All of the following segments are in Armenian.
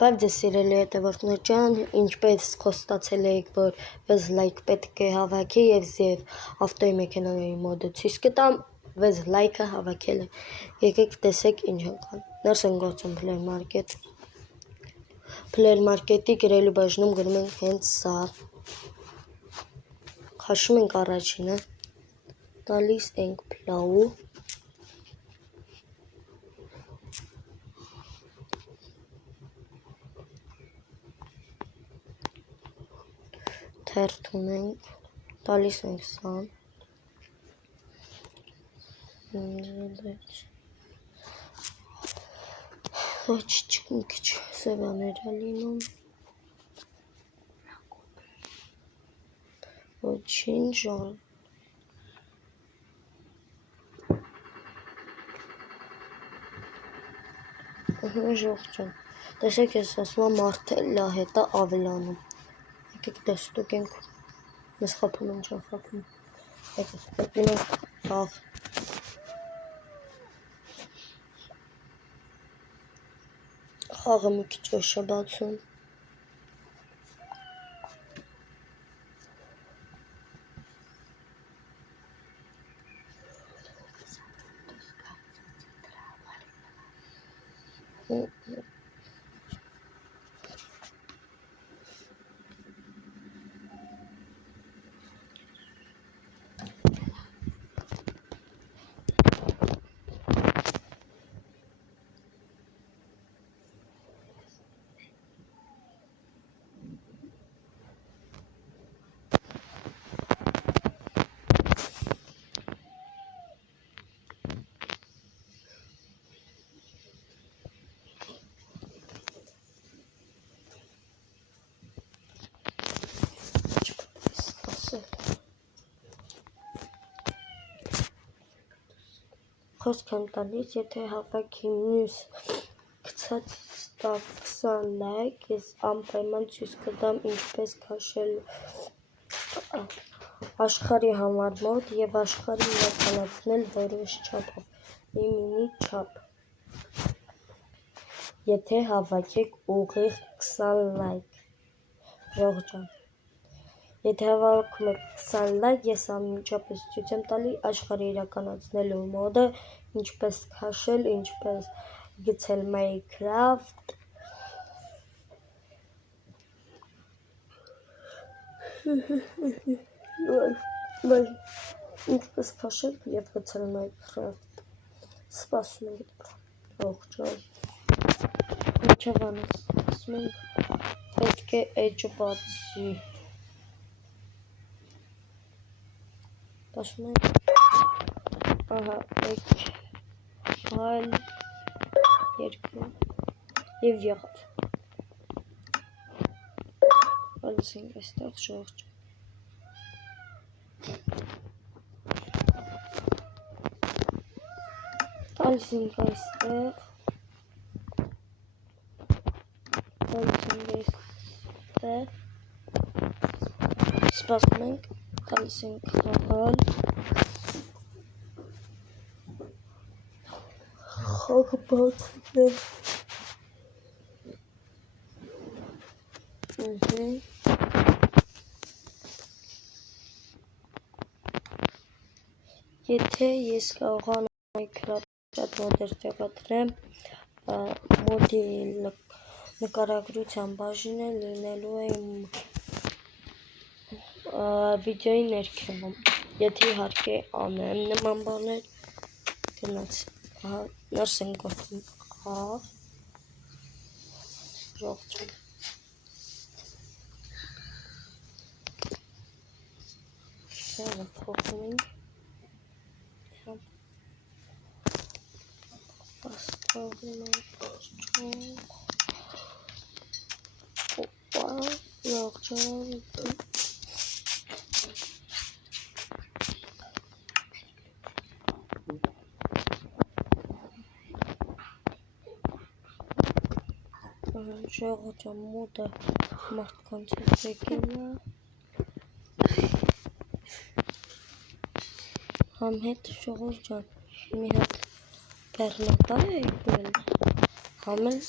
Բայց ձեզ սիրելի հետևորդներ ջան, ինչպես խոստացել էիք, որ 6 լայք պետք է հավաքի եւ ավտոյի մեքենաների մոդը ցույց կտամ, 6 լայքը հավաքել է։ Եկեք տեսեք ինչ ան։ Ներս են գործում Player Market։ Player Market-ի գրելու բաժնում գրում ենք հենց սա։ Քաշում ենք առաջինը, տալիս ենք Plow։ Թերթում ենք, տալիս ենք սան, մի քիչ սևաներ է լինում, ոչինչ, ժողջան, տեսեք ես ասում եմ մարդը լա հետա ավելանում, եկեք տեստուկ ենք, մեզ խապում են չան խապում, եկեք պետում ենք բավ, խաղը մի քիչ ոշ է բացում, խոսք եմ տալիս, եթե հավաքի մյուս գցած 20 լայք, ես անպայման ցույց կտամ ինչպես քաշել աշխարհի համար մոդ եւ աշխարհին իրականացնել որոշ չափով, մի մինի չափ, եթե հավաքեք ուղիղ 20 լայք, ժողջան, եթե հավաքում եք 20 լայք, ես անմիջապես ցույց եմ տալի աշխարհի իրականացնելու մոդը, ինչպես քաշել, ինչպես գցել Minecraft, ինչպես քաշել եւ գցել Minecraft, սպասում ենք ողջույն, ինչով անես, ասում ենք պետք է էջը բացի, ասում ենք, ահա, էջ, այլ, երկու, և եղավ, ալիս ենք այստեղ ժողջ, ալիս ենք այստեղ, սպասում ենք, տալիս ենք խաղալ, խաղը բացում է, եթե ես կարողանամ Minecraft շատ մոդեր տեղադրեմ, մոդի նկարագրության բաժինը լինելու է իմ վիդեոյի ներքևում, եթե իհարկե անեմ նման բաներ, գնաց, ներս են գործում խաղ, ժողջան, շեղը փոխում ենք, աստաղում ենք, ժողջան, ժողջան մոդը մարդկանց հետ եկել է, համ հետ ժողջան, մի հատ բեռնատար է եկել, համ էլ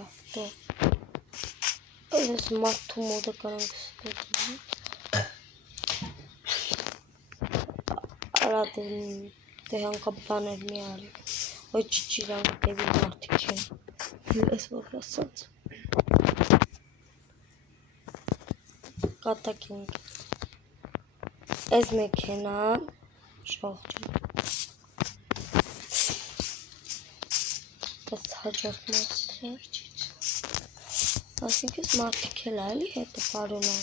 ավտո, Ես մարդու մոդը կանանք ստեղծում։ Արա դե հանկա բաներ մի արեք։ Ոչ չիրանք դեպի մարդիկ են։ Ես որ ասած։ Կատակինք։ Այս մեքենան շողջին։ Այս հաջորդ մասը։ Ասինքն մարդիկ էլ էլի հետը պարոնան։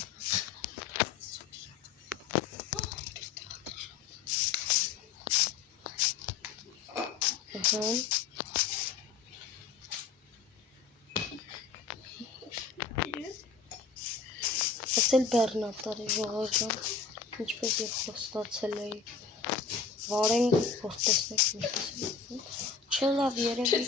Ես էլ բեռնատարի ժողորջան, ինչպես և խոստացել էի, վարենք, որ տեսնեք ինչպես է, չէ լավ երևի